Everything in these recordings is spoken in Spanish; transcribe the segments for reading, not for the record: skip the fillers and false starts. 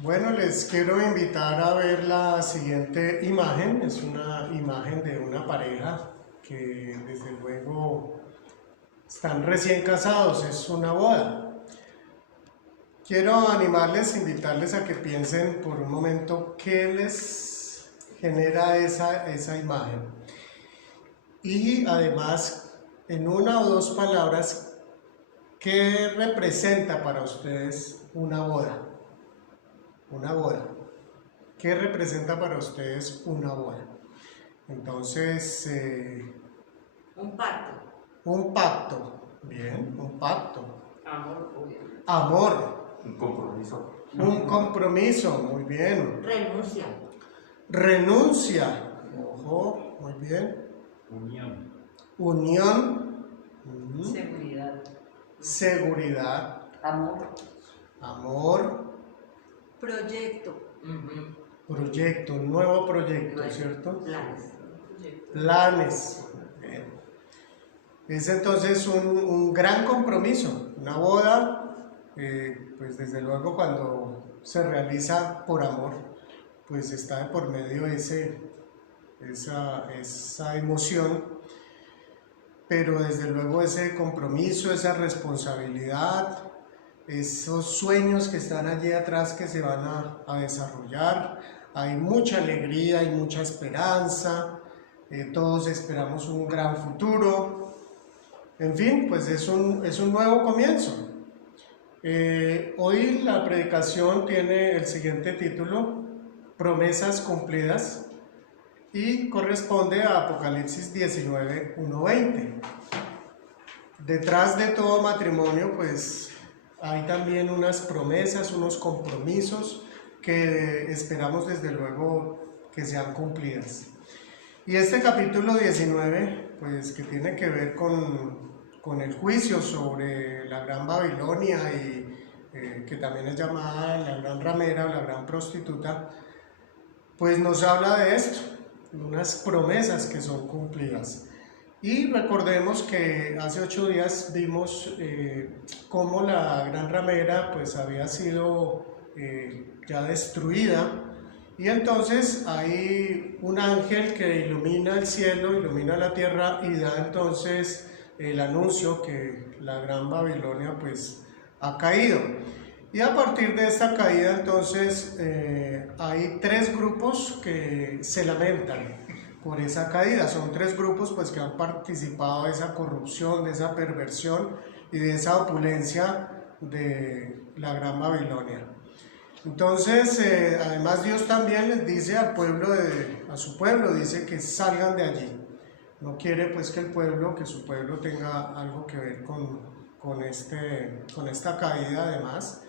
Bueno, les quiero invitar a ver la siguiente imagen. Es una imagen de una pareja que desde luego están recién casados, es una boda. Quiero animarles, invitarles a que piensen por un momento qué les genera esa imagen. Y además, en una o dos palabras, ¿qué representa para ustedes una boda? Una boda. ¿Qué representa para ustedes una boda? Entonces, Un pacto. un pacto. Bien, un pacto. Amor, obvio. Amor. Un compromiso. Un compromiso. Muy bien. Renuncia. Renuncia. Ojo, muy bien. Unión. Unión. Seguridad. Seguridad. Amor. Amor. Proyecto. Proyecto. Nuevo proyecto, ¿cierto? Planes. Planes. Bien. Es entonces un gran compromiso. Una boda, pues desde luego cuando se realiza por amor, pues está de por medio esa emoción, pero desde luego ese compromiso, esa responsabilidad, esos sueños que están allí atrás que se van a desarrollar. Hay mucha alegría, hay mucha esperanza, todos esperamos un gran futuro. En fin, pues es un nuevo comienzo. Hoy la predicación tiene el siguiente título: Promesas cumplidas, y corresponde a Apocalipsis 19, 1-20. Detrás de todo matrimonio, pues hay también unas promesas, unos compromisos que esperamos desde luego que sean cumplidas. Y este capítulo 19, pues que tiene que ver con el juicio sobre la Gran Babilonia y que también es llamada la Gran Ramera o la Gran Prostituta, pues nos habla de esto, de unas promesas que son cumplidas. Y recordemos que hace 8 días vimos cómo la Gran Ramera pues había sido ya destruida, y entonces hay un ángel que ilumina el cielo, ilumina la tierra y da entonces el anuncio que la Gran Babilonia pues ha caído. Y a partir de esta caída entonces hay 3 grupos que se lamentan por esa caída. Son 3 grupos pues que han participado de esa corrupción, de esa perversión y de esa opulencia de la Gran Babilonia. Entonces, además Dios también les dice a su pueblo, dice que salgan de allí. No quiere pues que su pueblo tenga algo que ver con esta caída además.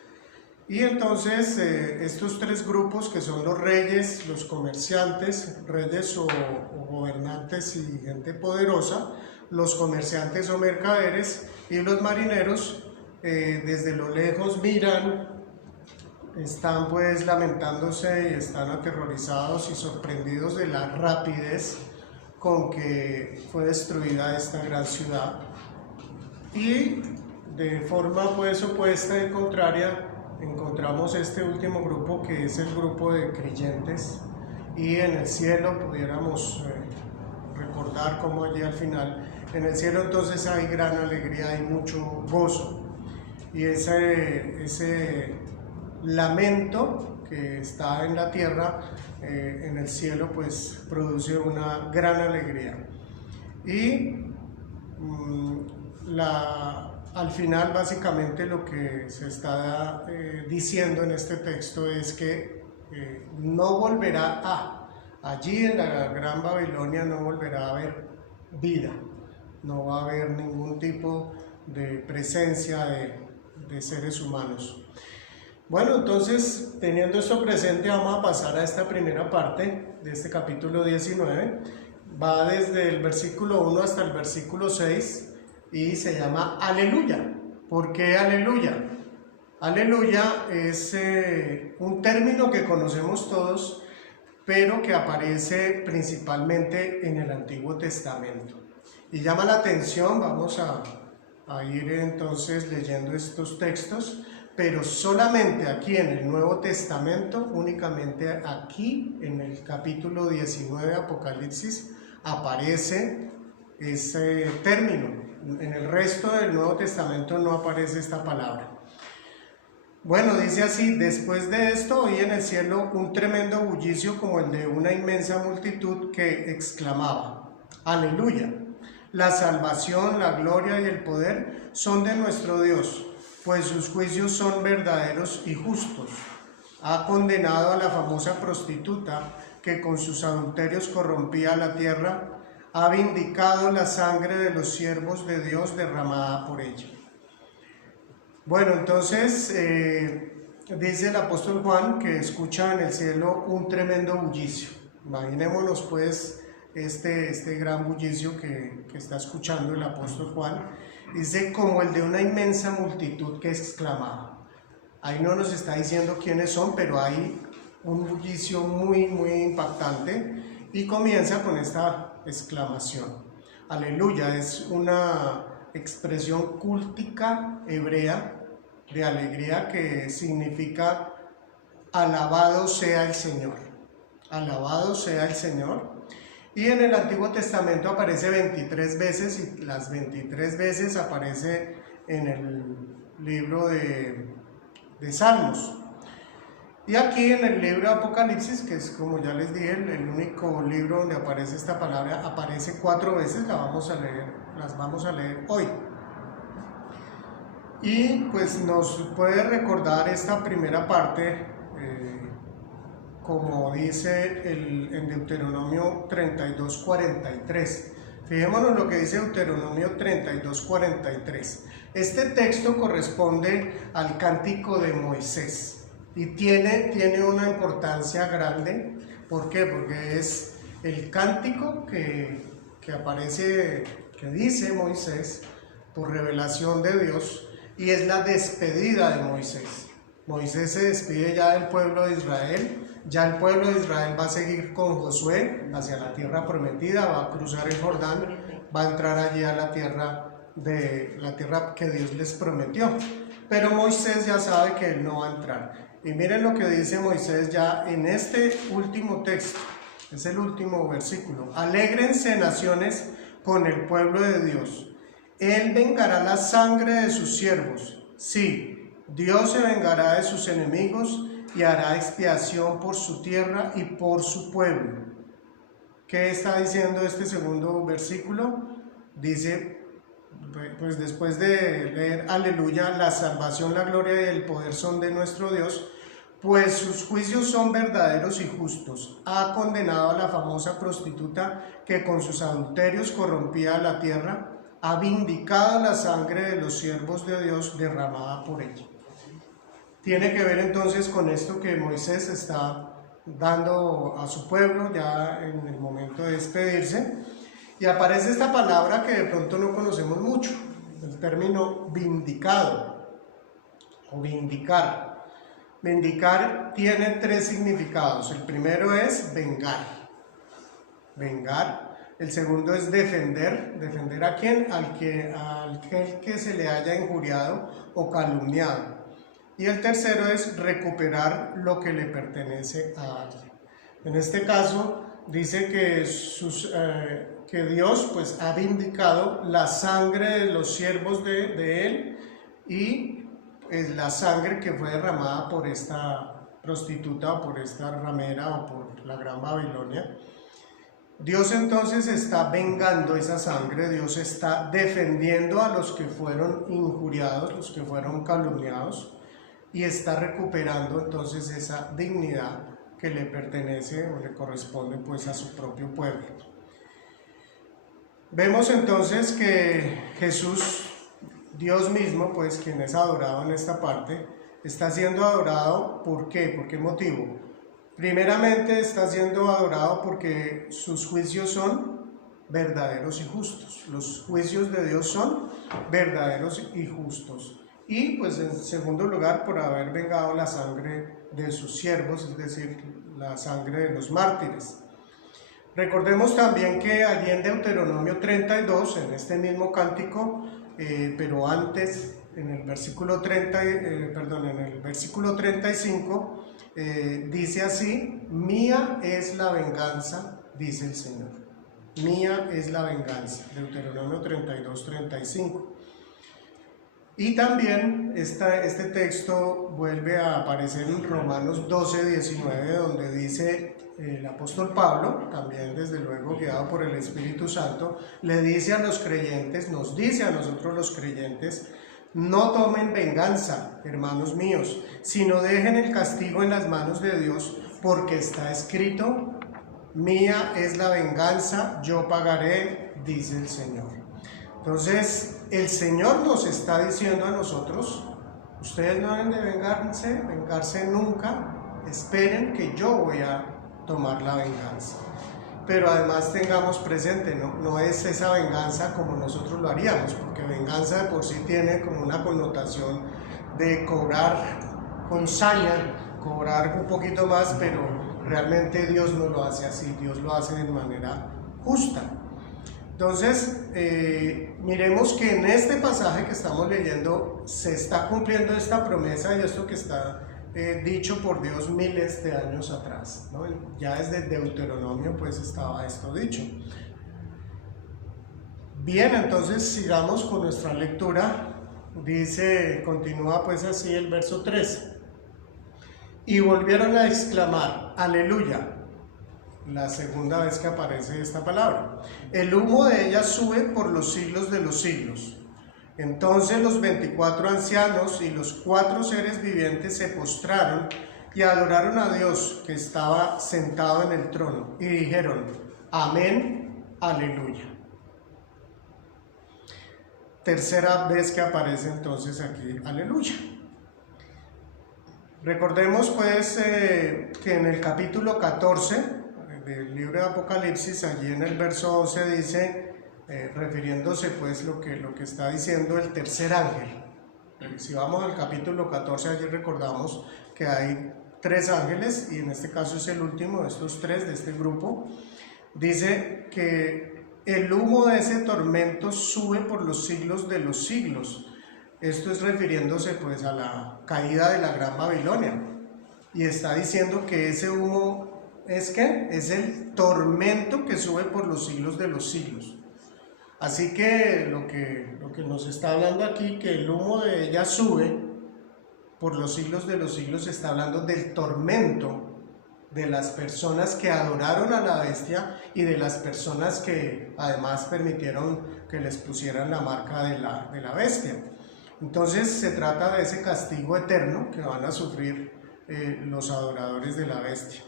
Y entonces estos 3 grupos, que son los reyes, los comerciantes, reyes o gobernantes y gente poderosa, los comerciantes o mercaderes, y los marineros, desde lo lejos miran, están pues lamentándose y están aterrorizados y sorprendidos de la rapidez con que fue destruida esta gran ciudad. Y de forma pues opuesta y contraria encontramos este último grupo, que es el grupo de creyentes, y en el cielo pudiéramos recordar cómo allí al final, en el cielo entonces hay gran alegría, hay mucho gozo, y ese lamento que está en la tierra, en el cielo pues produce una gran alegría. Y al final básicamente lo que se está diciendo en este texto es que no volverá allí en la Gran Babilonia no volverá a haber vida, no va a haber ningún tipo de presencia de seres humanos. Bueno, entonces, teniendo esto presente, vamos a pasar a esta primera parte de este capítulo 19. Va desde el versículo 1 hasta el versículo 6 y se llama Aleluya. ¿Por qué Aleluya? Aleluya es un término que conocemos todos, pero que aparece principalmente en el Antiguo Testamento. Y llama la atención, vamos a ir entonces leyendo estos textos. pero solamente aquí en el Nuevo Testamento, únicamente aquí en el capítulo 19 de Apocalipsis, aparece ese término. En el resto del Nuevo Testamento no aparece esta palabra. Bueno, dice así: después de esto oí en el cielo un tremendo bullicio como el de una inmensa multitud que exclamaba: ¡Aleluya! La salvación, la gloria y el poder son de nuestro Dios, pues sus juicios son verdaderos y justos. Ha condenado a la famosa prostituta que con sus adulterios corrompía la tierra, ha vindicado la sangre de los siervos de Dios derramada por ella. Bueno, entonces dice el apóstol Juan que escucha en el cielo un tremendo bullicio. Imaginémonos pues este gran bullicio que está escuchando el apóstol Juan. Dice como el de una inmensa multitud que exclamaba. Ahí no nos está diciendo quiénes son, pero hay un bullicio muy impactante y comienza con esta exclamación. Aleluya, es una expresión cultica hebrea de alegría que significa alabado sea el Señor. Alabado sea el Señor. Y en el Antiguo Testamento aparece 23 veces y las 23 veces aparece en el libro de Salmos. Y aquí en el libro de Apocalipsis, que es, como ya les dije, el único libro donde aparece esta palabra, aparece 4 veces, las vamos a leer hoy. Y pues nos puede recordar esta primera parte, como dice en Deuteronomio 32:43. Fijémonos lo que dice Deuteronomio 32:43. Este texto corresponde al cántico de Moisés y tiene una importancia grande. ¿Por qué? Porque es el cántico que aparece, que dice Moisés por revelación de Dios, y es la despedida de Moisés. Moisés se despide ya del pueblo de Israel. Ya el pueblo de Israel va a seguir con Josué hacia la tierra prometida, va a cruzar el Jordán, va a entrar allí a la tierra que Dios les prometió. Pero Moisés ya sabe que él no va a entrar. Y miren lo que dice Moisés ya en este último texto, es el último versículo. Alégrense naciones con el pueblo de Dios. Él vengará la sangre de sus siervos. Sí, Dios se vengará de sus enemigos y hará expiación por su tierra y por su pueblo. ¿Qué está diciendo este segundo versículo? Dice, pues después de leer aleluya, la salvación, la gloria y el poder son de nuestro Dios, pues sus juicios son verdaderos y justos. Ha condenado a la famosa prostituta que con sus adulterios corrompía la tierra, ha vindicado la sangre de los siervos de Dios derramada por ella. Tiene que ver entonces con esto que Moisés está dando a su pueblo ya en el momento de despedirse, y aparece esta palabra que de pronto no conocemos mucho, el término vindicado o vindicar. Vindicar tiene 3 significados. El primero es vengar. El segundo es defender. ¿Defender a quién? Al que se le haya injuriado o calumniado. Y el tercero es recuperar lo que le pertenece a alguien. En este caso dice que Dios pues ha vindicado la sangre de los siervos de él y la sangre que fue derramada por esta prostituta o por esta ramera o por la Gran Babilonia. Dios entonces está vengando esa sangre, Dios está defendiendo a los que fueron injuriados, los que fueron calumniados, y está recuperando entonces esa dignidad que le pertenece o le corresponde pues a su propio pueblo. Vemos entonces que Jesús, Dios mismo, pues quien es adorado en esta parte, está siendo adorado. ¿Por qué? ¿Por qué motivo? Primeramente está siendo adorado porque sus juicios son verdaderos y justos. Los juicios de Dios son verdaderos y justos. Y pues en segundo lugar por haber vengado la sangre de sus siervos, es decir, la sangre de los mártires. Recordemos también que allí en Deuteronomio 32, en este mismo cántico, pero antes en el versículo 35, dice así: mía es la venganza, dice el Señor. Mía es la venganza. Deuteronomio 32:35. Y también este texto vuelve a aparecer en Romanos 12:19, donde dice el apóstol Pablo, también desde luego guiado por el Espíritu Santo, le dice a los creyentes, nos dice a nosotros los creyentes: no tomen venganza, hermanos míos, sino dejen el castigo en las manos de Dios, porque está escrito: mía es la venganza, yo pagaré, dice el Señor. Entonces, el Señor nos está diciendo a nosotros: ustedes no deben de vengarse nunca, esperen que yo voy a tomar la venganza. Pero además tengamos presente, no es esa venganza como nosotros lo haríamos, porque venganza de por sí tiene como una connotación de cobrar con saña, cobrar un poquito más, pero realmente Dios no lo hace así, Dios lo hace de manera justa. Entonces, miremos que en este pasaje que estamos leyendo se está cumpliendo esta promesa y esto que está dicho por Dios miles de años atrás, ¿no? Ya desde Deuteronomio pues estaba esto dicho. Bien, entonces sigamos con nuestra lectura. Continúa pues así el verso 3. Y volvieron a exclamar: aleluya. La segunda vez que aparece esta palabra. El humo de ella sube por los siglos de los siglos. Entonces los 24 ancianos y los 4 seres vivientes se postraron y adoraron a Dios que estaba sentado en el trono y dijeron: amén, aleluya. Tercera vez que aparece entonces aquí aleluya. Recordemos pues que en el capítulo 14 del libro de Apocalipsis, allí en el verso 11 dice, refiriéndose pues lo que está diciendo el tercer ángel. Si vamos al capítulo 14, allí recordamos que hay 3 ángeles y en este caso es el último de estos 3 de este grupo. Dice que el humo de ese tormento sube por los siglos de los siglos. Esto es refiriéndose pues a la caída de la Gran Babilonia, y está diciendo que ese humo es el tormento que sube por los siglos de los siglos. Así que lo que nos está hablando aquí, que el humo de ella sube por los siglos de los siglos, está hablando del tormento de las personas que adoraron a la bestia y de las personas que además permitieron que les pusieran la marca de la bestia. Entonces se trata de ese castigo eterno que van a sufrir los adoradores de la bestia.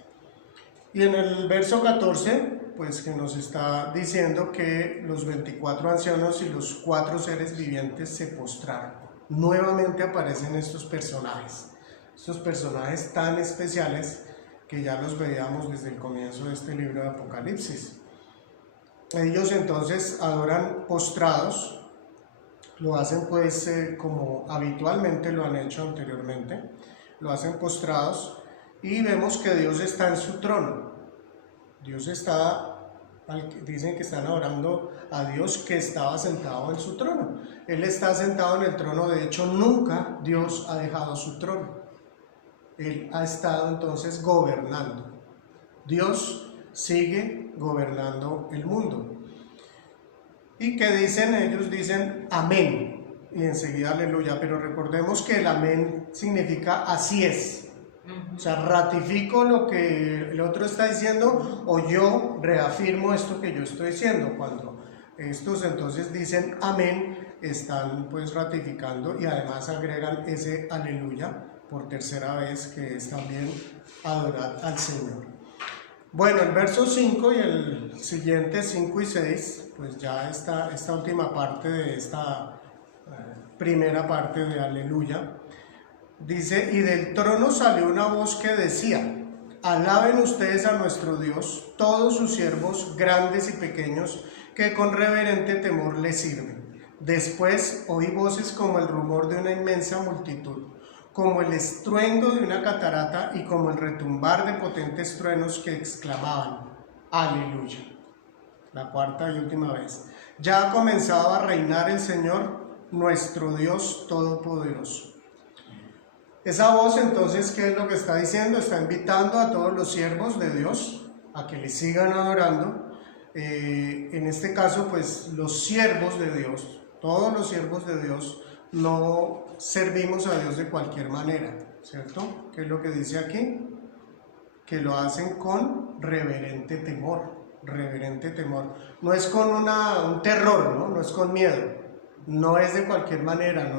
Y en el verso 14, pues que nos está diciendo que los 24 ancianos y los 4 seres vivientes se postraron. Nuevamente aparecen estos personajes tan especiales que ya los veíamos desde el comienzo de este libro de Apocalipsis. Ellos entonces adoran postrados, lo hacen pues como habitualmente lo han hecho anteriormente, lo hacen postrados. Y vemos que Dios está en su trono. Dicen que están adorando a Dios que estaba sentado en su trono. Él está sentado en el trono, de hecho nunca Dios ha dejado su trono. Él ha estado entonces gobernando. Dios sigue gobernando el mundo. ¿Y qué dicen ellos? Dicen amén. Y enseguida aleluya. Pero recordemos que el amén significa así es. O sea, ratifico lo que el otro está diciendo o yo reafirmo esto que yo estoy diciendo. Cuando estos entonces dicen amén, están pues ratificando y además agregan ese aleluya por tercera vez, que es también adorar al Señor. Bueno, el verso 5 y el siguiente 5 y 6, pues ya esta última parte de esta primera parte de aleluya. Dice: y del trono salió una voz que decía: alaben ustedes a nuestro Dios, todos sus siervos, grandes y pequeños, que con reverente temor le sirven. Después oí voces como el rumor de una inmensa multitud, como el estruendo de una catarata y como el retumbar de potentes truenos que exclamaban: aleluya. La cuarta y última vez: ya ha comenzado a reinar el Señor, nuestro Dios Todopoderoso. Esa voz entonces, ¿qué es lo que está diciendo? Está invitando a todos los siervos de Dios a que le sigan adorando. En este caso, pues los siervos de Dios, todos los siervos de Dios, no servimos a Dios de cualquier manera, ¿cierto? ¿Qué es lo que dice aquí? Que lo hacen con reverente temor, reverente temor. No es con un terror, ¿no? No es con miedo. No es de cualquier manera,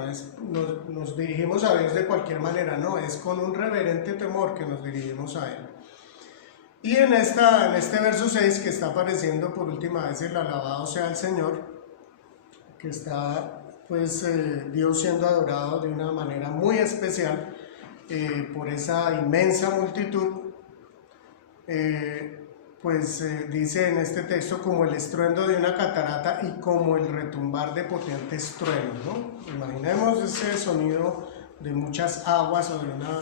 nos dirigimos a Dios de cualquier manera, no, es con un reverente temor que nos dirigimos a Él. Y en este verso 6 que está apareciendo por última vez el alabado sea el Señor, que está pues Dios siendo adorado de una manera muy especial por esa inmensa multitud, dice en este texto como el estruendo de una catarata y como el retumbar de potentes truenos, ¿no? Imaginemos ese sonido de muchas aguas sobre una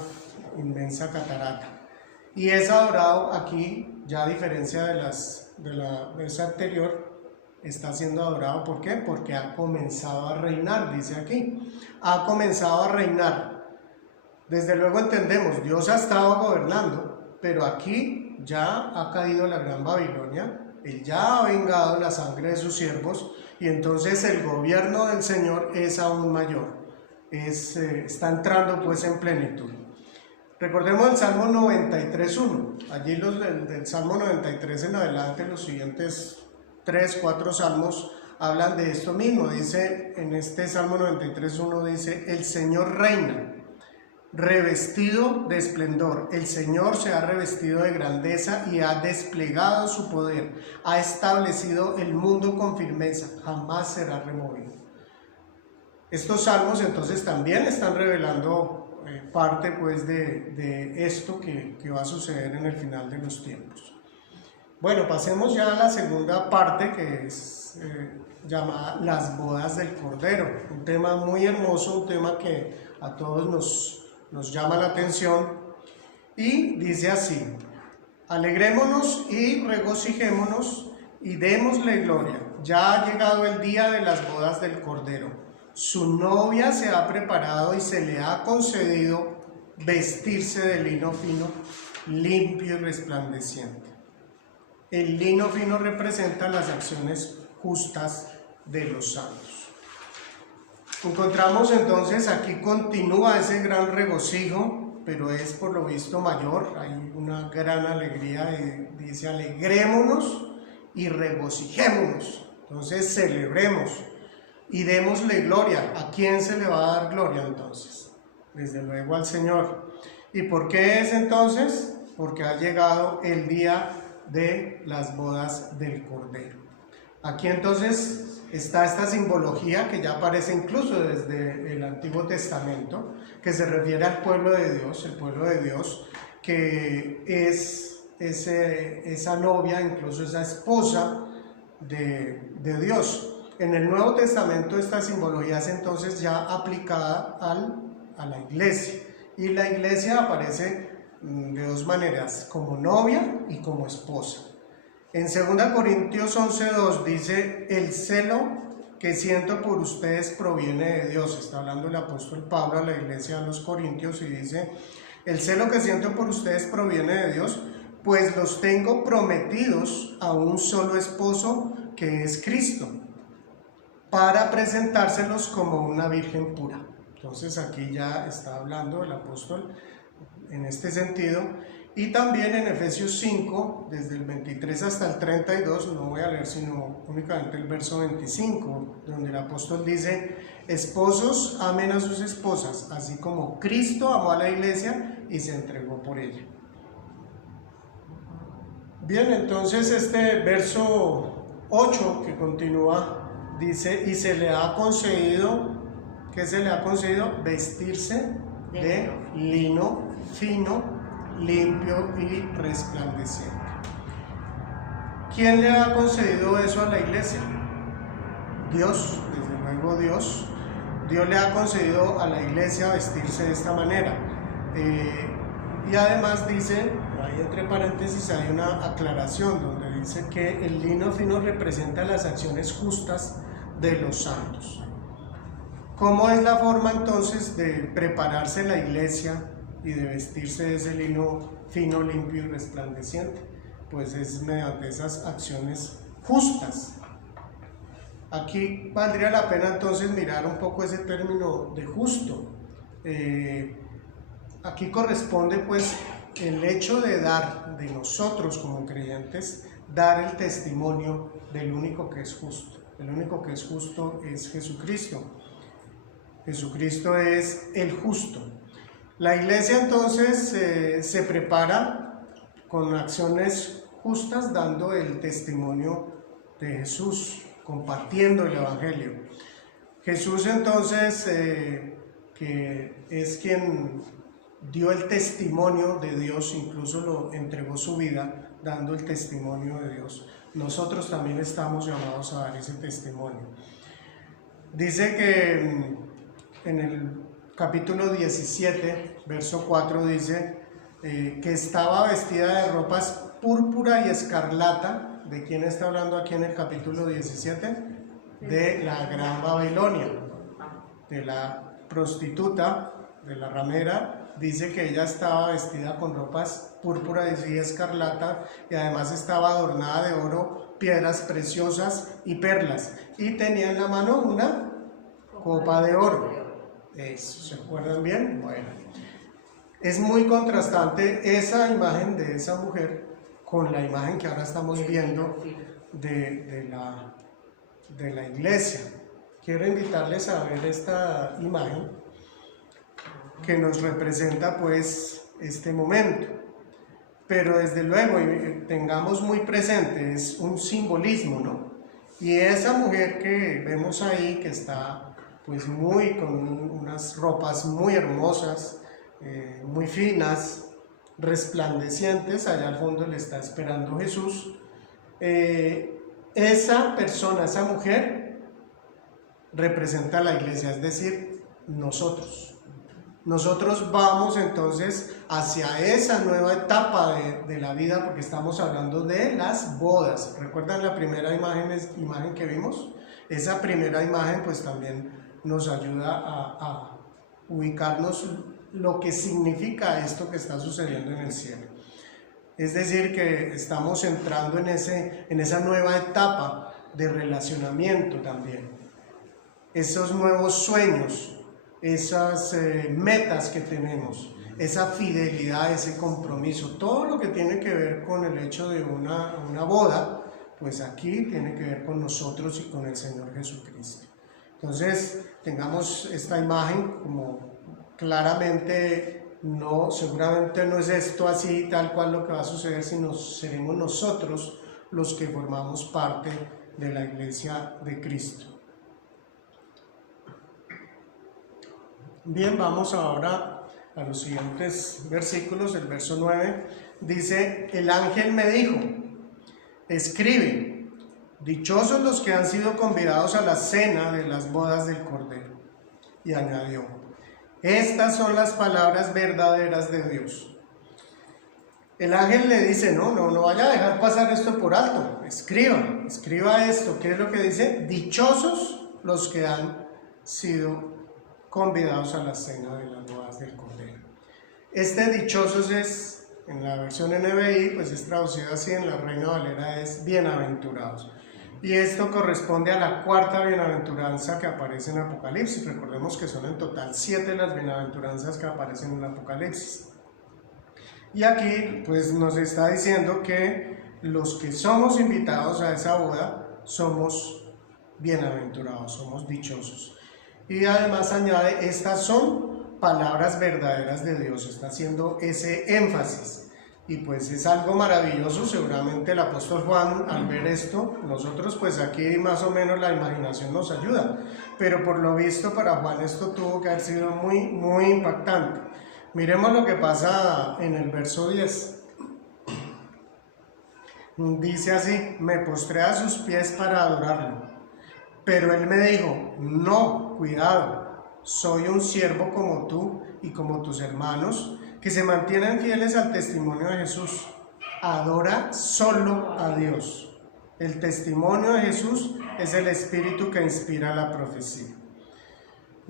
inmensa catarata. Y es adorado aquí, ya a diferencia de la vez anterior, está siendo adorado. ¿Por qué? Porque ha comenzado a reinar, dice aquí. Ha comenzado a reinar. Desde luego entendemos, Dios ha estado gobernando, pero aquí ya ha caído la gran Babilonia, Él ya ha vengado la sangre de sus siervos, y entonces el gobierno del Señor es aún mayor, está entrando pues en plenitud. Recordemos el Salmo 93.1, allí del Salmo 93 en adelante, los siguientes 3, 4 salmos hablan de esto mismo. Dice, en este Salmo 93.1 dice, el Señor reina, revestido de esplendor. El Señor se ha revestido de grandeza y ha desplegado su poder. Ha establecido el mundo con firmeza, jamás será removido. Estos salmos entonces también están revelando parte pues de esto que va a suceder en el final de los tiempos. Bueno, pasemos ya a la segunda parte, que es llamada las bodas del Cordero. Un tema muy hermoso, un tema que a todos nos llama la atención, y dice así: alegrémonos y regocijémonos y démosle gloria. Ya ha llegado el día de las bodas del Cordero. Su novia se ha preparado y se le ha concedido vestirse de lino fino, limpio y resplandeciente. El lino fino representa las acciones justas de los santos. Encontramos entonces aquí continúa ese gran regocijo, pero es por lo visto mayor. Hay una gran alegría, dice alegrémonos y regocijémonos. Entonces celebremos y démosle gloria. ¿A quién se le va a dar gloria entonces? Desde luego al Señor. ¿Y por qué es entonces? Porque ha llegado el día de las bodas del Cordero. Aquí entonces está esta simbología que ya aparece incluso desde el Antiguo Testamento, que se refiere al pueblo de Dios, el pueblo de Dios, que es esa novia, incluso esa esposa de Dios. En el Nuevo Testamento esta simbología es entonces ya aplicada a la iglesia, y la iglesia aparece de dos maneras, como novia y como esposa. En 2 Corintios 11:2 dice, el celo que siento por ustedes proviene de Dios. Está hablando el apóstol Pablo a la iglesia de los Corintios y dice, el celo que siento por ustedes proviene de Dios, pues los tengo prometidos a un solo esposo, que es Cristo, para presentárselos como una virgen pura. Entonces aquí ya está hablando el apóstol en este sentido. Y también en Efesios 5, desde el 23 hasta el 32, no voy a leer sino únicamente el verso 25, donde el apóstol dice, esposos amen a sus esposas, así como Cristo amó a la iglesia y se entregó por ella. Bien, entonces este verso 8 que continúa, dice, y se le ha concedido, ¿qué se le ha concedido? Vestirse de lino fino, limpio y resplandeciente. ¿Quién le ha concedido eso a la iglesia? Dios, desde luego Dios. Dios le ha concedido a la iglesia vestirse de esta manera. Y además dice, ahí entre paréntesis hay una aclaración donde dice que el lino fino representa las acciones justas de los santos. ¿Cómo es la forma entonces de prepararse la iglesia y de vestirse de ese lino fino, limpio y resplandeciente? Pues es mediante esas acciones justas. Aquí valdría la pena entonces mirar un poco ese término de justo. Aquí corresponde pues el hecho de dar, de nosotros como creyentes, dar el testimonio del único que es justo. El único que es justo es Jesucristo. Jesucristo es el justo. La iglesia entonces se prepara con acciones justas, dando el testimonio de Jesús, compartiendo el Evangelio. Jesús entonces, que es quien dio el testimonio de Dios, incluso lo entregó su vida dando el testimonio de Dios. Nosotros también estamos llamados a dar ese testimonio. Dice que en el capítulo 17, verso 4, dice que estaba vestida de ropas púrpura y escarlata. ¿De quién está hablando aquí en el capítulo 17? De la Gran Babilonia, de la prostituta, de la ramera. Dice que ella estaba vestida con ropas púrpura y escarlata, y además estaba adornada de oro, piedras preciosas y perlas, y tenía en la mano una copa de oro. Eso, ¿se acuerdan bien? Bueno, es muy contrastante esa imagen de esa mujer con la imagen que ahora estamos viendo de la iglesia. Quiero invitarles a ver esta imagen que nos representa pues este momento, pero desde luego tengamos muy presente, es un simbolismo, ¿no? Y esa mujer que vemos ahí, que está pues muy con unas ropas muy hermosas, muy finas, resplandecientes, allá al fondo le está esperando Jesús. Esa persona, esa mujer representa a la iglesia, es decir, nosotros. Nosotros vamos entonces hacia esa nueva etapa de la vida, porque estamos hablando de las bodas. ¿Recuerdan la primera imagen que vimos? Esa primera imagen pues también nos ayuda a ubicarnos lo que significa esto que está sucediendo en el cielo. Es decir, que estamos entrando en esa nueva etapa de relacionamiento también. Esos nuevos sueños, esas metas que tenemos, esa fidelidad, ese compromiso, todo lo que tiene que ver con el hecho de una boda, pues aquí tiene que ver con nosotros y con el Señor Jesucristo. Entonces, tengamos esta imagen como claramente, seguramente no es esto así tal cual lo que va a suceder, sino seremos nosotros los que formamos parte de la iglesia de Cristo. Bien, vamos ahora a los siguientes versículos. El verso 9 dice: el ángel me dijo, escribe, dichosos los que han sido convidados a la cena de las bodas del Cordero. Y añadió, estas son las palabras verdaderas de Dios. El ángel le dice, no vaya a dejar pasar esto por alto, escriba esto. ¿Qué es lo que dice? Dichosos los que han sido convidados a la cena de las bodas del Cordero. Este dichosos es, en la versión NBI, pues es traducido así, en la Reina Valera es bienaventurados. Y esto corresponde a la cuarta bienaventuranza que aparece en Apocalipsis. Recordemos que son en total 7 las bienaventuranzas que aparecen en Apocalipsis. Y aquí pues nos está diciendo que los que somos invitados a esa boda somos bienaventurados, somos dichosos. Y además añade, estas son palabras verdaderas de Dios, está haciendo ese énfasis. Y pues es algo maravilloso, seguramente el apóstol Juan al ver esto, nosotros pues aquí más o menos la imaginación nos ayuda, pero por lo visto para Juan esto tuvo que haber sido muy, muy impactante. Miremos lo que pasa en el verso 10. Dice así, me postré a sus pies para adorarlo. Pero él me dijo, no, cuidado, soy un siervo como tú y como tus hermanos, que se mantienen fieles al testimonio de Jesús. Adora solo a Dios. El testimonio de Jesús es el espíritu que inspira la profecía.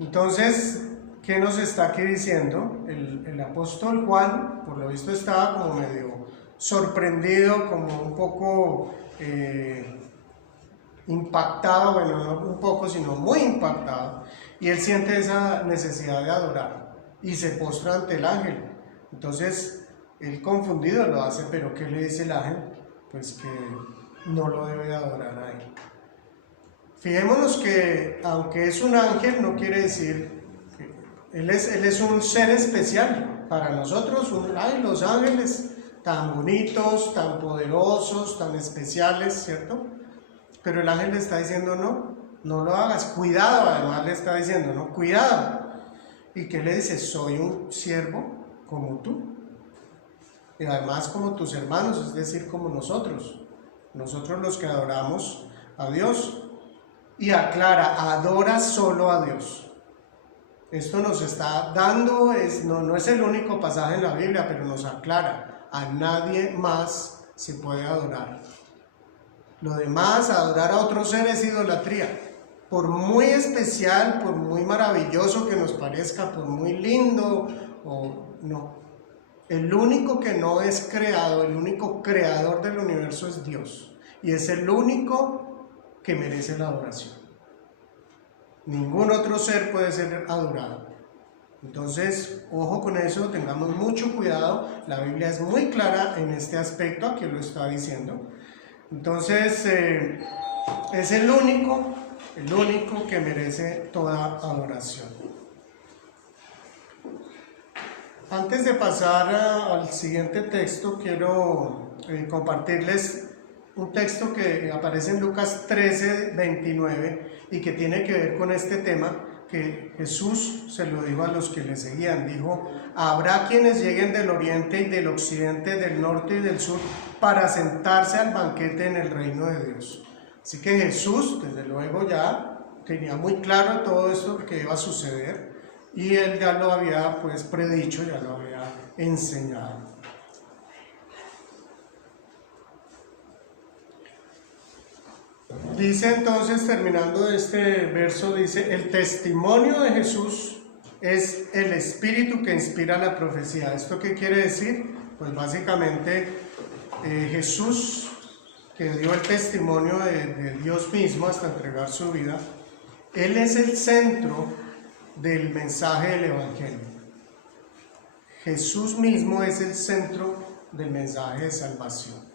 Entonces, ¿qué nos está aquí diciendo? El apóstol Juan, por lo visto, estaba como medio sorprendido, como un poco impactado, bueno, no un poco, sino muy impactado, y él siente esa necesidad de adorar y se postra ante el ángel. Entonces, él confundido lo hace, pero ¿qué le dice el ángel? Pues que no lo debe de adorar a él. Fijémonos que aunque es un ángel, no quiere decir que él es un ser especial para nosotros. Los ángeles tan bonitos, tan poderosos, tan especiales, ¿cierto? Pero el ángel le está diciendo no lo hagas, cuidado. Además le está diciendo, no, cuidado. ¿Y qué le dice? Soy un siervo como tú, y además como tus hermanos, es decir, como nosotros los que adoramos a Dios. Y aclara, adora solo a Dios. Esto nos está dando, no es el único pasaje en la Biblia, pero nos aclara, a nadie más se puede adorar. Lo demás, adorar a otro ser, es idolatría. Por muy especial, por muy maravilloso que nos parezca, por muy lindo, no. El único que no es creado, el único creador del universo es Dios. Y es el único que merece la adoración. Ningún otro ser puede ser adorado. Entonces, ojo con eso, tengamos mucho cuidado. La Biblia es muy clara en este aspecto, aquí lo está diciendo. Entonces, es el único que merece toda adoración. Antes de pasar al siguiente texto, quiero compartirles un texto que aparece en Lucas 13, 29 y que tiene que ver con este tema que Jesús se lo dijo a los que le seguían. Dijo, habrá quienes lleguen del oriente y del occidente, del norte y del sur para sentarse al banquete en el reino de Dios. Así que Jesús, desde luego, ya tenía muy claro todo esto que iba a suceder y él ya lo había pues predicho, ya lo había enseñado. Dice entonces, terminando este verso, dice, el testimonio de Jesús es el espíritu que inspira la profecía. ¿Esto qué quiere decir? Pues básicamente Jesús, que dio el testimonio de Dios mismo hasta entregar su vida, Él es el centro del mensaje del Evangelio. Jesús mismo es el centro del mensaje de salvación.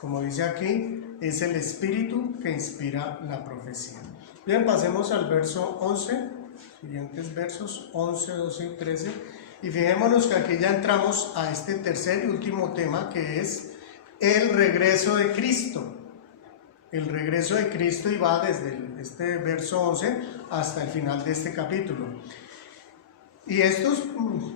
Como dice aquí, es el espíritu que inspira la profecía. Bien, pasemos al verso 11, siguientes versos 11, 12 y 13. Y fijémonos que aquí ya entramos a este tercer y último tema, que es el regreso de Cristo. El regreso de Cristo, y va desde este verso 11 hasta el final de este capítulo. Y estos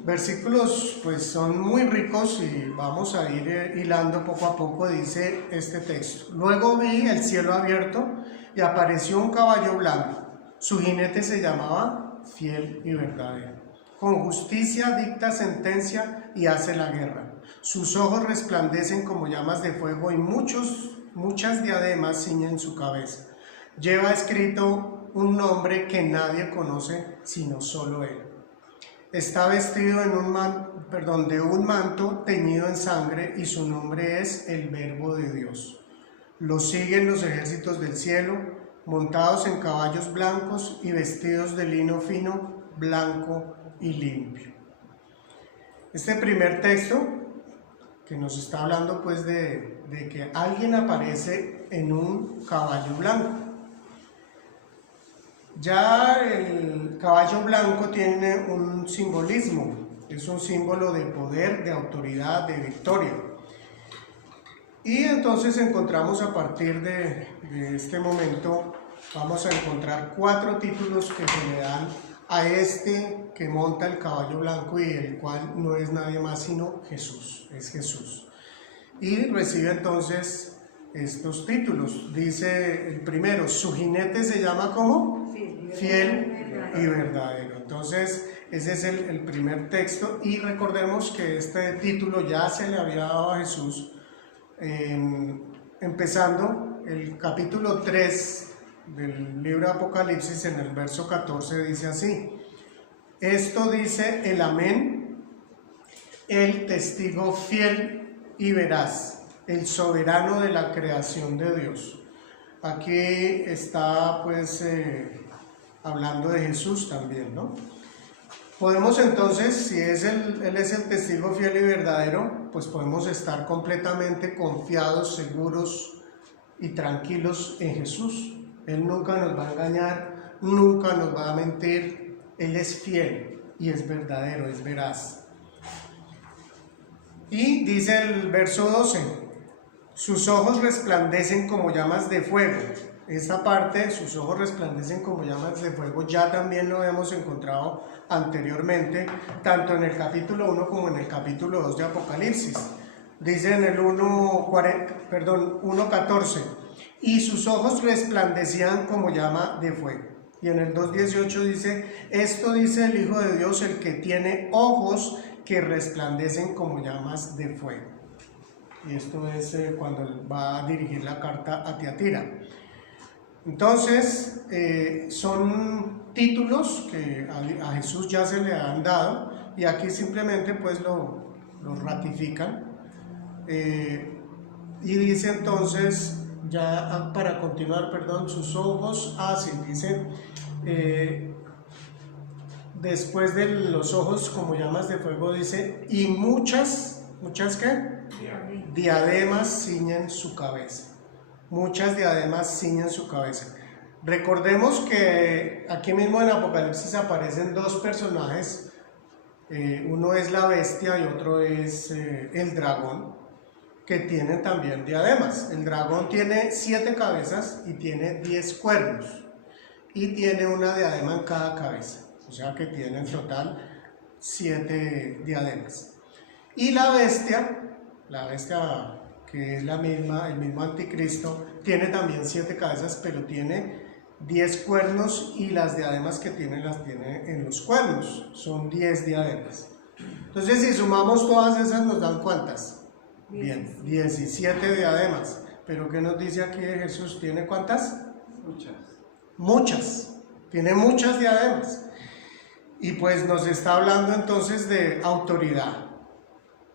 versículos pues son muy ricos y vamos a ir hilando poco a poco. Dice este texto: luego vi el cielo abierto y apareció un caballo blanco. Su jinete se llamaba Fiel y Verdadero. Con justicia dicta sentencia y hace la guerra. Sus ojos resplandecen como llamas de fuego y muchas diademas ciñen su cabeza. Lleva escrito un nombre que nadie conoce sino solo él. Está vestido de un manto teñido en sangre y su nombre es el Verbo de Dios. Lo siguen los ejércitos del cielo, montados en caballos blancos y vestidos de lino fino, blanco y limpio. Este primer texto que nos está hablando pues de que alguien aparece en un caballo blanco. Ya el caballo blanco tiene un simbolismo, es un símbolo de poder, de autoridad, de victoria. Y entonces encontramos a partir de este momento, vamos a encontrar 4 títulos que se le dan a este que monta el caballo blanco y el cual no es nadie más sino Jesús, es Jesús. Y recibe entonces estos títulos. Dice el primero, su jinete se llama ¿cómo? Fiel y verdadero. Entonces ese es el primer texto y recordemos que este título ya se le había dado a Jesús empezando el capítulo 3 del libro de Apocalipsis, en el verso 14, dice así: esto dice el Amén, el testigo fiel y veraz, el soberano de la creación de Dios. Aquí está pues hablando de Jesús también, ¿no? Podemos entonces, si Él es el testigo fiel y verdadero, pues podemos estar completamente confiados, seguros y tranquilos en Jesús. Él nunca nos va a engañar, nunca nos va a mentir. Él es fiel y es verdadero, es veraz. Y dice el verso 12: sus ojos resplandecen como llamas de fuego. Esta parte, sus ojos resplandecen como llamas de fuego, ya también lo hemos encontrado anteriormente, tanto en el capítulo 1 como en el capítulo 2 de Apocalipsis. Dice en el 1:14, y sus ojos resplandecían como llama de fuego. Y en el 2:18 dice: esto dice el Hijo de Dios, el que tiene ojos que resplandecen como llamas de fuego. Y esto es cuando él va a dirigir la carta a Tiatira. Entonces, son títulos que a Jesús ya se le han dado, y aquí simplemente pues lo ratifican. Y dice entonces, ya para continuar, sus ojos hacen, dice, después de los ojos como llamas de fuego, dice, y muchas ¿qué? Diademas ciñen su cabeza. Muchas diademas ciñen su cabeza. Recordemos que aquí mismo en Apocalipsis aparecen dos personajes, uno es la bestia y otro es el dragón, que tienen también diademas. El dragón tiene 7 cabezas y tiene 10 cuernos, y tiene una diadema en cada cabeza, o sea que tiene en total 7 diademas. Y la bestia que es el mismo anticristo, tiene también 7 cabezas, pero tiene 10 cuernos, y las diademas que tiene las tiene en los cuernos, son 10 diademas. Entonces, si sumamos todas esas, nos dan ¿cuántas? Bien, 17 diademas. Pero ¿qué nos dice aquí de Jesús? ¿Tiene cuántas? Muchas. Tiene muchas diademas. Y pues nos está hablando entonces de autoridad.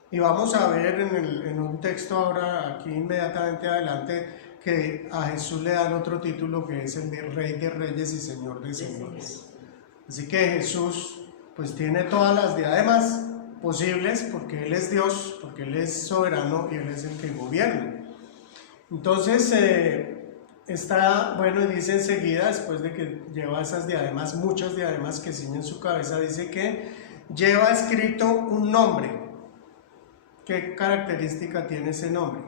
Y vamos a ver en un texto ahora, aquí inmediatamente adelante, que a Jesús le dan otro título, que es el de Rey de Reyes y Señor de Señores. Así que Jesús pues tiene todas las diademas posibles, porque Él es Dios, porque Él es soberano y Él es el que gobierna. Entonces está, bueno, y dice enseguida, después de que lleva esas diademas, muchas diademas que ciñen su cabeza, dice que lleva escrito un nombre. ¿Qué característica tiene ese nombre?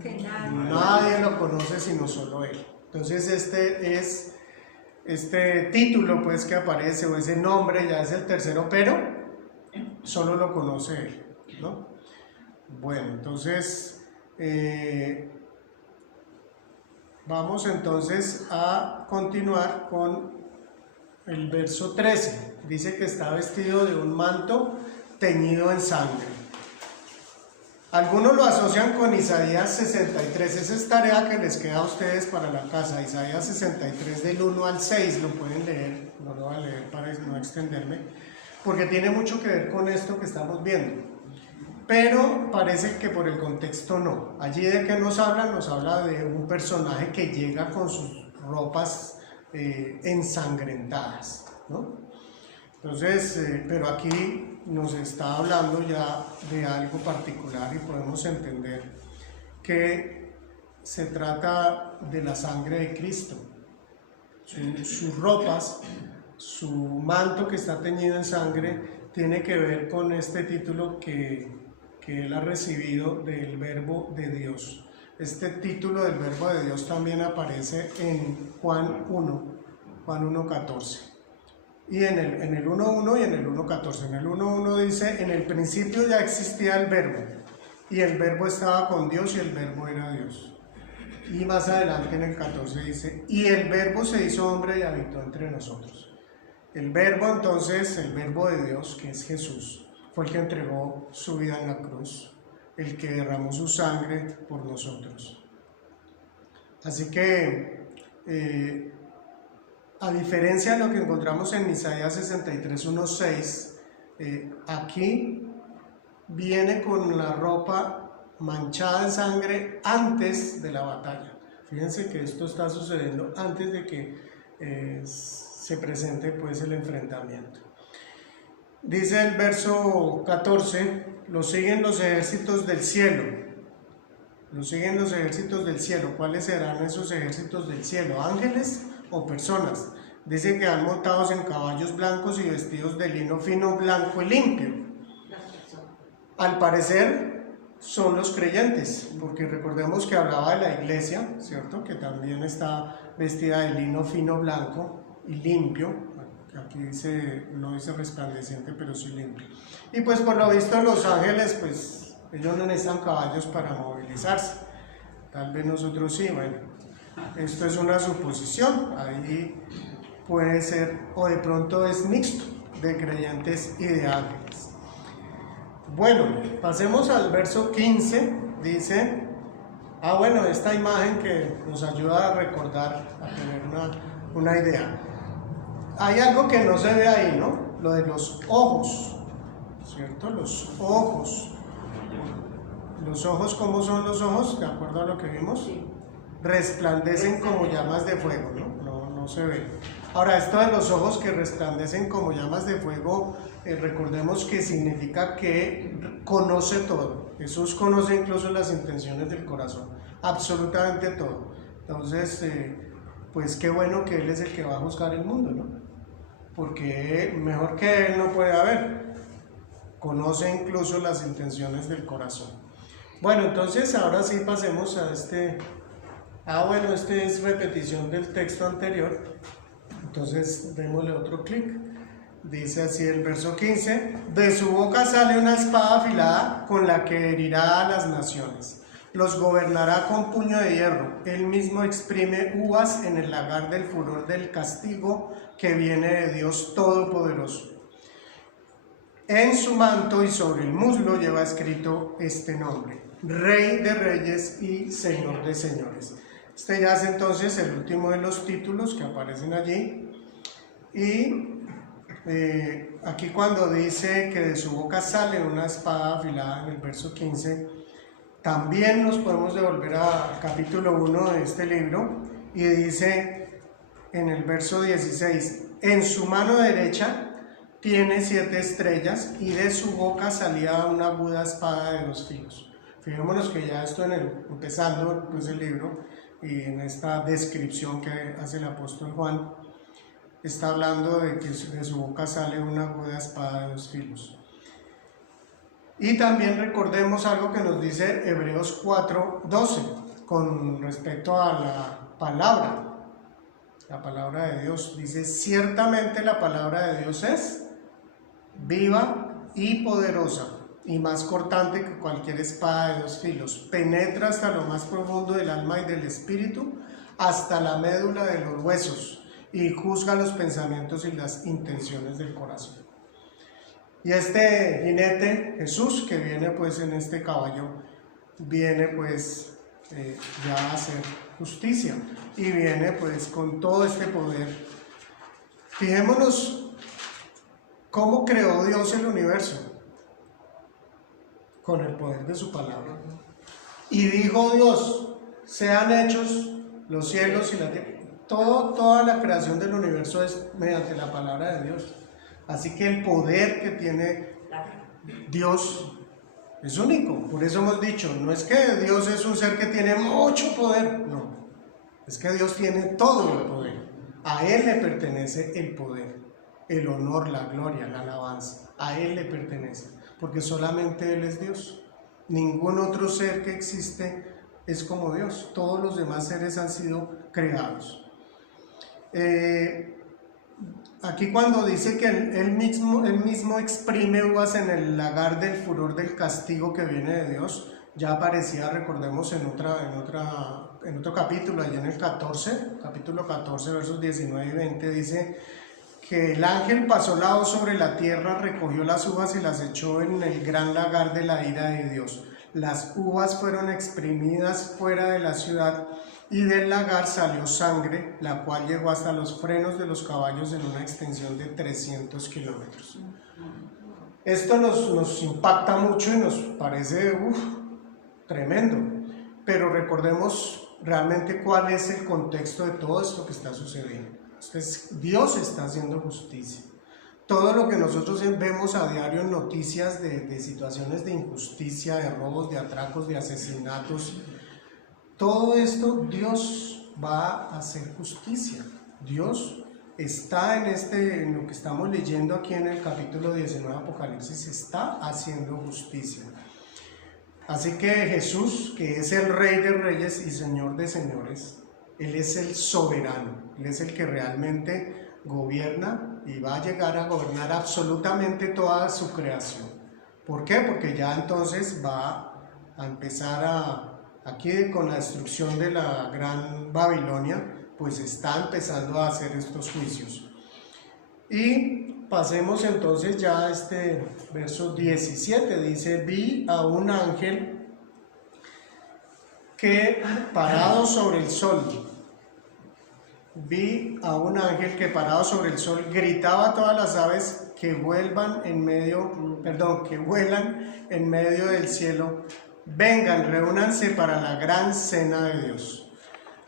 Que Nadie lo conoce sino solo Él. Entonces este título pues que aparece, o ese nombre, ya es el tercero, pero solo lo conoce Él, ¿no? Bueno, entonces vamos entonces a continuar con el verso 13. Dice que está vestido de un manto teñido en sangre. Algunos lo asocian con Isaías 63, esa es tarea que les queda a ustedes para la casa. Isaías 63 del 1 al 6, lo pueden leer, no lo voy a leer para no extenderme, porque tiene mucho que ver con esto que estamos viendo. Pero parece que por el contexto no. Allí de qué nos habla de un personaje que llega con sus ropas ensangrentadas, ¿no? Entonces, pero aquí nos está hablando ya de algo particular, y podemos entender que se trata de la sangre de Cristo. Sus ropas, su manto que está teñido en sangre, tiene que ver con este título que él ha recibido del Verbo de Dios. Este título del Verbo de Dios también aparece en Juan 1:14. Y en el 1:1 y en el 1:14. En el 1:1 dice: en el principio ya existía el Verbo, y el Verbo estaba con Dios, y el Verbo era Dios. Y más adelante en el 14 dice: y el Verbo se hizo hombre y habitó entre nosotros. El Verbo, entonces, el Verbo de Dios, que es Jesús, fue el que entregó su vida en la cruz, el que derramó su sangre por nosotros. Así que a diferencia de lo que encontramos en Isaías 63, 1:6, aquí viene con la ropa manchada de sangre antes de la batalla. Fíjense que esto está sucediendo antes de que se presente pues el enfrentamiento. Dice el verso 14, lo siguen los ejércitos del cielo. Lo siguen los ejércitos del cielo. ¿Cuáles serán esos ejércitos del cielo? ¿Ángeles o personas? Dice que van montados en caballos blancos y vestidos de lino fino, blanco y limpio. Las personas. Al parecer son los creyentes, porque recordemos que hablaba de la iglesia, ¿cierto? Que también está vestida de lino fino, blanco y limpio. Aquí dice, no dice resplandeciente, pero sí limpio. Y pues por lo visto los ángeles, pues ellos no necesitan caballos para movilizarse. Tal vez nosotros sí, bueno. Esto es una suposición, ahí puede ser, o de pronto es mixto, de creyentes y de ángeles. Bueno, pasemos al verso 15, dice, bueno, esta imagen que nos ayuda a recordar, a tener una idea. Hay algo que no se ve ahí, ¿no? Lo de los ojos, ¿cierto? Los ojos. Los ojos, ¿cómo son los ojos? De acuerdo a lo que vimos. Sí. Resplandecen como llamas de fuego, ¿no? No se ve. Ahora, esto de los ojos que resplandecen como llamas de fuego, recordemos que significa que conoce todo. Jesús conoce incluso las intenciones del corazón, absolutamente todo. Entonces, pues qué bueno que Él es el que va a juzgar el mundo, ¿no? Porque mejor que Él no puede haber. Conoce incluso las intenciones del corazón. Bueno, entonces ahora sí pasemos a este... bueno, este es repetición del texto anterior. Entonces démosle otro clic. Dice así el verso 15: de su boca sale una espada afilada con la que herirá a las naciones. Los gobernará con puño de hierro. Él mismo exprime uvas en el lagar del furor del castigo que viene de Dios Todopoderoso. En su manto y sobre el muslo lleva escrito este nombre: Rey de Reyes y Señor de Señores. Este ya es entonces el último de los títulos que aparecen allí. Y aquí cuando dice que de su boca sale una espada afilada en el verso 15, también nos podemos devolver al capítulo 1 de este libro y dice en el verso 16: en su mano derecha tiene 7 estrellas y de su boca salía una aguda espada de 2 filos. Fijémonos que ya esto empezando pues el libro y en esta descripción que hace el apóstol Juan, está hablando de que de su boca sale una aguda espada de 2 filos. Y también recordemos algo que nos dice Hebreos 4:12 con respecto a la palabra de Dios. Dice: ciertamente la palabra de Dios es viva y poderosa y más cortante que cualquier espada de 2 filos, penetra hasta lo más profundo del alma y del espíritu, hasta la médula de los huesos, y juzga los pensamientos y las intenciones del corazón. Y este jinete, Jesús, que viene pues en este caballo, viene pues ya a hacer justicia y viene pues con todo este poder. Fijémonos cómo creó Dios el universo, con el poder de su palabra. Y dijo Dios: sean hechos los cielos y la tierra. Toda la creación del universo es mediante la palabra de Dios. Así que el poder que tiene Dios es único. Por eso hemos dicho, no es que Dios es un ser que tiene mucho poder, no. Es que Dios tiene todo el poder. A Él le pertenece el poder, el honor, la gloria, la alabanza. A Él le pertenece, porque solamente Él es Dios. Ningún otro ser que existe es como Dios. Todos los demás seres han sido creados. Aquí cuando dice que él mismo exprime uvas en el lagar del furor del castigo que viene de Dios, ya aparecía, recordemos, en otro capítulo, allá en el capítulo 14, versos 19 y 20, dice que el ángel pasó la hoz sobre la tierra, recogió las uvas y las echó en el gran lagar de la ira de Dios. las uvas fueron exprimidas fuera de la ciudad y del lagar salió sangre, la cual llegó hasta los frenos de los caballos en una extensión de 300 kilómetros. Esto nos impacta mucho y nos parece tremendo, pero recordemos realmente cuál es el contexto de todo esto que está sucediendo. Dios está haciendo justicia. Todo lo que nosotros vemos a diario en noticias de situaciones de injusticia, de robos, de atracos, de asesinatos, todo esto Dios va a hacer justicia. Dios está en lo que estamos leyendo aquí en el capítulo 19 de Apocalipsis, está haciendo justicia. Así que Jesús, que es el Rey de Reyes y Señor de Señores, Él es el soberano, Él es el que realmente gobierna y va a llegar a gobernar absolutamente toda su creación. ¿Por qué? Porque ya entonces va a empezar aquí con la destrucción de la gran Babilonia, pues está empezando a hacer estos juicios. Y pasemos entonces ya a este verso 17, dice: vi a un ángel que parado sobre el sol, gritaba a todas las aves que vuelan en medio del cielo: vengan, reúnanse para la gran cena de Dios.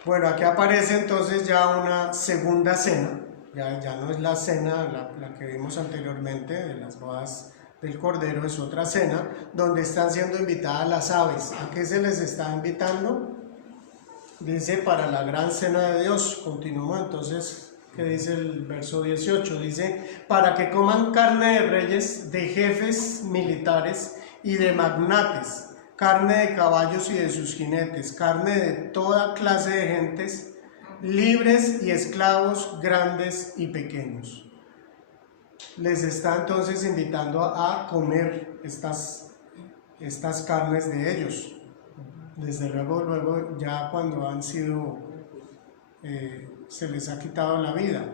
Bueno, aquí aparece entonces ya una segunda cena, ya no es la cena la que vimos anteriormente de las bodas del Cordero, es otra cena donde están siendo invitadas las aves. ¿A qué se les está invitando? Dice: para la gran cena de Dios. Continuamos entonces, ¿qué dice el verso 18? Dice: para que coman carne de reyes, de jefes militares y de magnates, carne de caballos y de sus jinetes, carne de toda clase de gentes, libres y esclavos, grandes y pequeños. Les está entonces invitando a comer estas carnes de ellos. Desde luego ya cuando han sido, se les ha quitado la vida.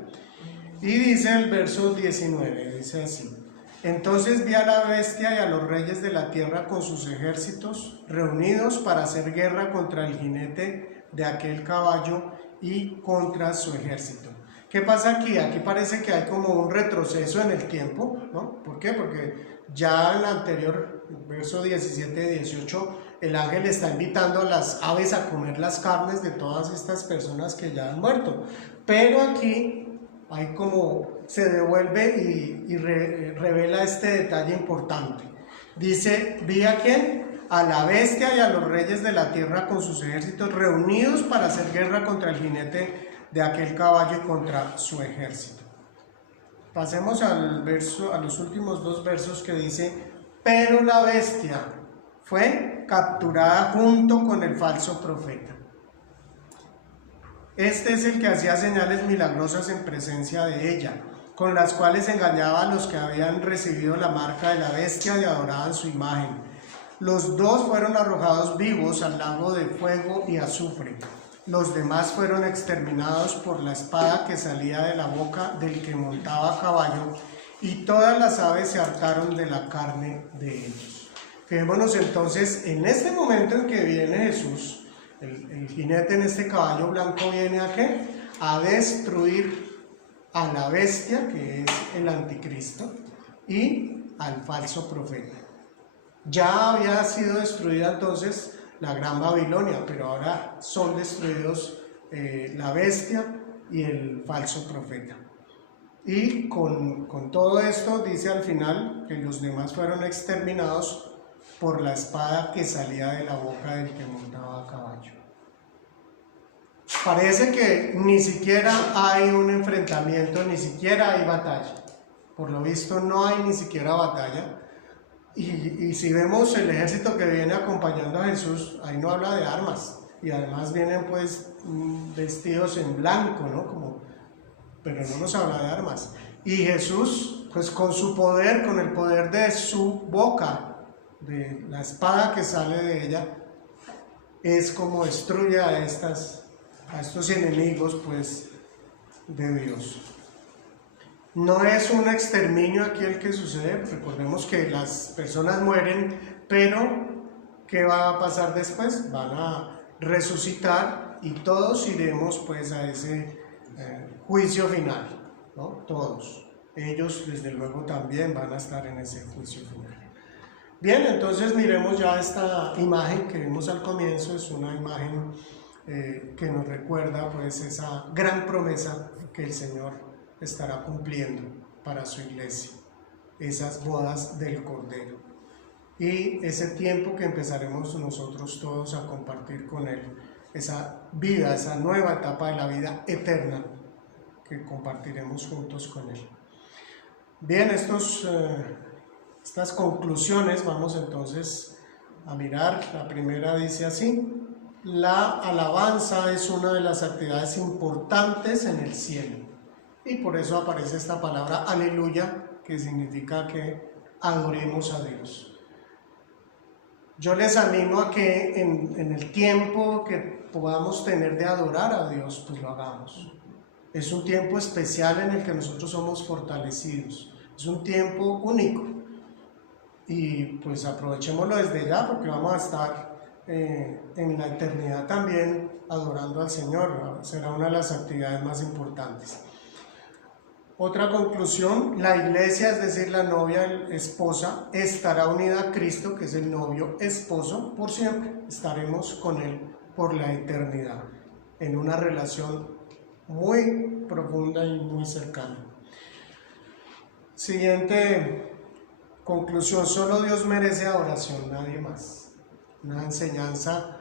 Y dice el verso 19, dice así: entonces vi a la bestia y a los reyes de la tierra con sus ejércitos reunidos para hacer guerra contra el jinete de aquel caballo y contra su ejército. ¿Qué pasa aquí? Aquí parece que hay como un retroceso en el tiempo, ¿no? ¿Por qué? Porque ya en el anterior, verso 17 y 18, el ángel está invitando a las aves a comer las carnes de todas estas personas que ya han muerto. Pero aquí hay como se devuelve y revela este detalle importante. Dice: vi a quién, a la bestia y a los reyes de la tierra con sus ejércitos reunidos para hacer guerra contra el jinete de aquel caballo y contra su ejército. Pasemos a los últimos dos versos que dice: pero la bestia fue capturada junto con el falso profeta. Este es el que hacía señales milagrosas en presencia de ella, con las cuales engañaba a los que habían recibido la marca de la bestia y adoraban su imagen. Los dos fueron arrojados vivos al lago de fuego y azufre. Los demás fueron exterminados por la espada que salía de la boca del que montaba a caballo, y todas las aves se hartaron de la carne de ellos. Fijémonos entonces, en este momento en que viene Jesús, el jinete en este caballo blanco viene ¿a qué? A destruir a la bestia, que es el anticristo, y al falso profeta. Ya había sido destruida entonces la gran Babilonia, pero ahora son destruidos la bestia y el falso profeta. Y con todo esto dice al final que los demás fueron exterminados por la espada que salía de la boca del que montaba a caballo. Parece que ni siquiera hay un enfrentamiento, ni siquiera hay batalla. Por lo visto no hay ni siquiera batalla. Y si vemos el ejército que viene acompañando a Jesús, ahí no habla de armas. Y además vienen pues vestidos en blanco, ¿no? Pero no nos habla de armas. Y Jesús, pues con su poder, con el poder de su boca, de la espada que sale de ella, es como destruye a estos enemigos pues de Dios. No es un exterminio aquí el que sucede. Recordemos que las personas mueren, pero ¿qué va a pasar después? Van a resucitar y todos iremos pues a ese juicio final, ¿no? Todos. Ellos desde luego también van a estar en ese juicio final. Bien, entonces miremos ya esta imagen que vimos al comienzo. Es una imagen que nos recuerda pues esa gran promesa que el Señor estará cumpliendo para su iglesia, esas bodas del Cordero y ese tiempo que empezaremos nosotros todos a compartir con Él, esa vida, esa nueva etapa de la vida eterna que compartiremos juntos con Él. Bien, estas conclusiones vamos entonces a mirar. La primera dice así: la alabanza es una de las actividades importantes en el cielo, y por eso aparece esta palabra aleluya, que significa que adoremos a Dios. Yo les animo a que en el tiempo que podamos tener de adorar a Dios, pues lo hagamos. Es un tiempo especial en el que nosotros somos fortalecidos, es un tiempo único, y pues aprovechémoslo desde ya, porque vamos a estar en la eternidad también adorando al Señor. Será una de las actividades más importantes. Otra conclusión: la iglesia, es decir, la novia esposa, estará unida a Cristo, que es el novio esposo, por siempre. Estaremos con Él por la eternidad, en una relación muy profunda y muy cercana. Siguiente conclusión: solo Dios merece adoración, nadie más. Una enseñanza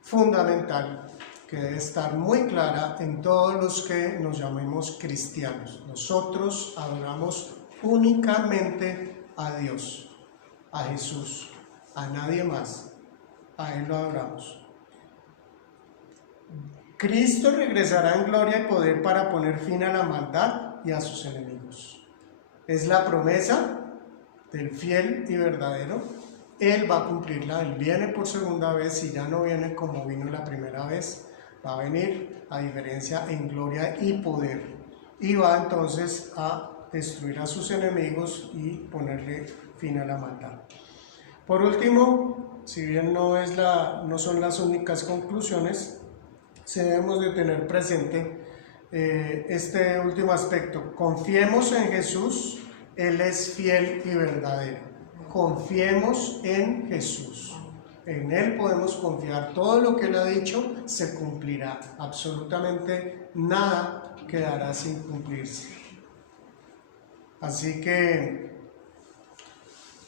fundamental que debe estar muy clara en todos los que nos llamemos cristianos. Nosotros adoramos únicamente a Dios, a Jesús, a nadie más. A Él lo adoramos. Cristo regresará en gloria y poder para poner fin a la maldad y a sus enemigos. Es la promesa del fiel y verdadero. Él va a cumplirla. Él viene por segunda vez, y ya no viene como vino la primera vez. Va a venir, a diferencia, en gloria y poder, y va entonces a destruir a sus enemigos y ponerle fin a la maldad. Por último, si bien no son las únicas conclusiones, debemos de tener presente este último aspecto: confiemos en Jesús, Él es fiel y verdadero. Confiemos en Jesús. En Él podemos confiar. Todo lo que Él ha dicho se cumplirá. Absolutamente nada quedará sin cumplirse. Así que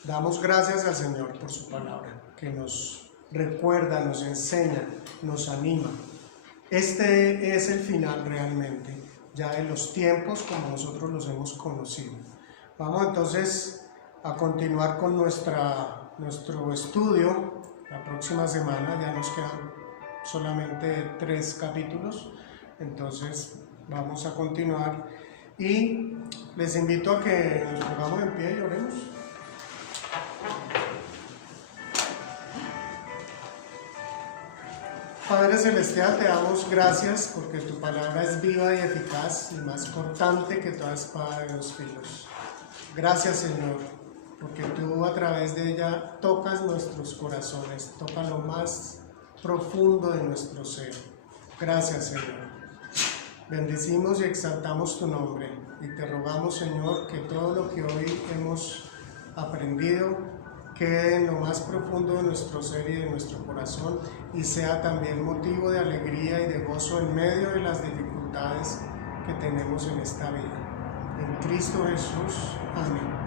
damos gracias al Señor por su palabra, que nos recuerda, nos enseña, nos anima. Este es el final realmente, ya de los tiempos como nosotros los hemos conocido. Vamos entonces a continuar con nuestro estudio. La próxima semana ya nos quedan solamente 3 capítulos, entonces vamos a continuar, y les invito a que nos pongamos en pie y oremos. Padre Celestial, te damos gracias porque tu palabra es viva y eficaz y más cortante que toda espada de 2 filos. Gracias, Señor, porque tú a través de ella tocas nuestros corazones, tocas lo más profundo de nuestro ser. Gracias, Señor. Bendecimos y exaltamos tu nombre, y te rogamos, Señor, que todo lo que hoy hemos aprendido quede en lo más profundo de nuestro ser y de nuestro corazón, y sea también motivo de alegría y de gozo en medio de las dificultades que tenemos en esta vida. En Cristo Jesús. Amén.